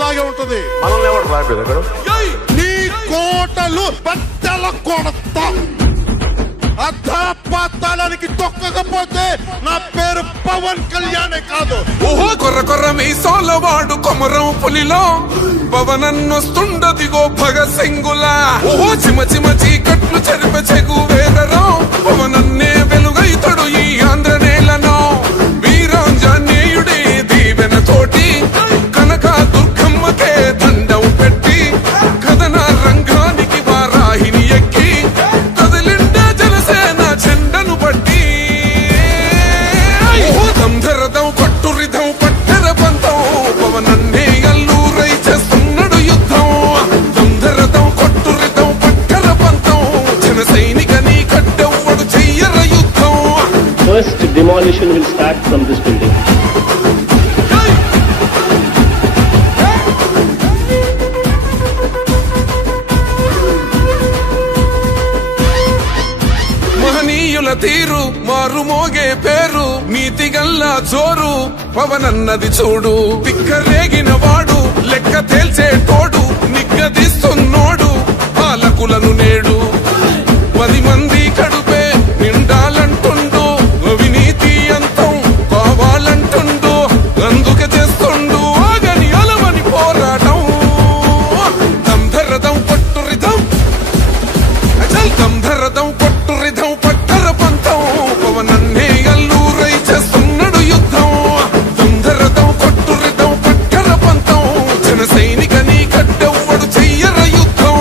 లాగే ఉంటది. మనల్ని ఎవరు రాలేదు అక్కడ. నీ కోటలు బట్టల కొడతా. అధాపాతాళానికి తొక్కకపోతే నా పేరు పవన్ కళ్యాణే కాదు. ఓహో కొర్ర కొర్ర మీసాల వాడు కొమరం పులిలో పవనన్నొస్తుండదిగో భగత్ సింగులా. ఓహో చిమ చిమ చీకట్లు చెరిప చెగు వేదరో పవనన్నే వెలుగైతడు ఈ ఆంధ్ర నేలను. వీరాంజనేయుడి దీవెన తోటి కనక దుర్గమ్మకే దండం పెట్టి కథన రంగానికి వారాహిని ఎక్కి కదిలిండ జనసేన చెండను బట్టి. దంధరదం కొట్టురిధం పట్టర పంతం పవనన్నే అల్లూరై చేస్తున్నాడు యుద్ధం. దంధరదం కొట్టురిధం పట్టర పంతం జన సైనిక నీ కడ్డెవ్వడు చెయ్యర యుద్ధం. First demolition will start from this building. మహనీయుల తీరు మారు మోగే పేరు నీతిగల్లా జోరు పవనన్నది చూడు. పిక్కరేగిన వాడు లెక్క తేల్చేటోడు నిగ్గదీస్తున్నోడు పాలకులను నేడు. 10 మంది కడుపే నిండాలంటుండు అవినీతి అంతం కావాలంటుండు. అందుకే చేస్తుండు ఆగని అలవని పోరాటం. దంధరదం కొట్టురిధం అచల్ దంధరదం కొట్టురిధం పట్టర పంతం పవనన్నే అల్లూరై చేస్తున్నాడు యుద్ధం. దంధరదం కొట్టురిధం పట్టర పంతం జన సైనిక నీ కడ్డెవ్వడు చెయ్యర యుద్ధం.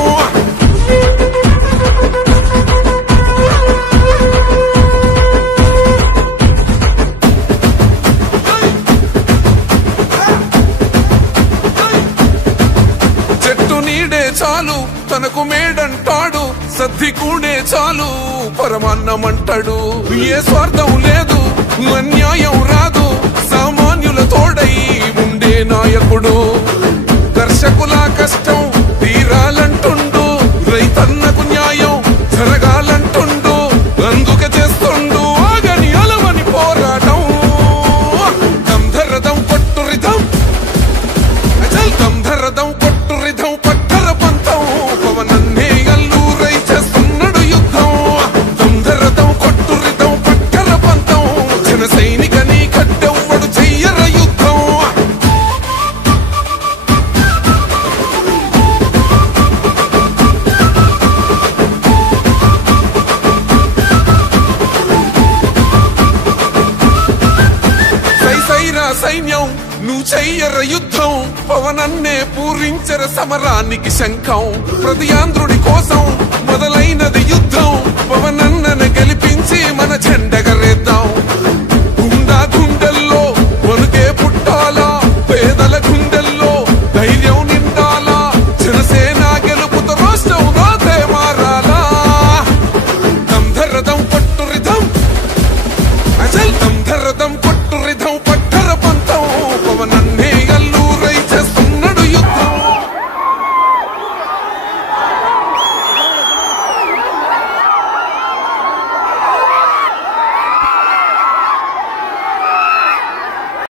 చెట్టు నీడే చాలు తనకు మేడంటాడు సద్ది కూడే చాలు పరమాన్నమంటాడు. ఏ స్వార్థం లేదు అన్యాయం రాదు సామాన్యుల తోడై ఉండే నాయకుడు. దర్శకుల కష్టం తీరాలంటుండు రైతన్నకు న్యాయం జరగాలంటుండు. అందుకే చేస్తుండు ఆగని అలవని పోరాటం. దంధరదం కొట్టురిధం అచల్ దంధరదం కొట్టురిధం పట్టర పంతం పవనన్నే అల్లూరై చేస్తున్నాడు యుద్ధం. దంధరదం కొట్టురిధం పట్టర పంతం జన సైనిక నీ కడ్డెవ్వడు చెయ్యర యుద్ధం. సైసైరా సైన్యం నువ్వు చెయ్యర యుద్ధం. పవనన్నే పూరించర సమరానికి శంఖం. ప్రతి ఆంధ్రుడి కోసం మొదలైనది యుద్ధం. పవనన్నను గెలిపించి మన జెండగ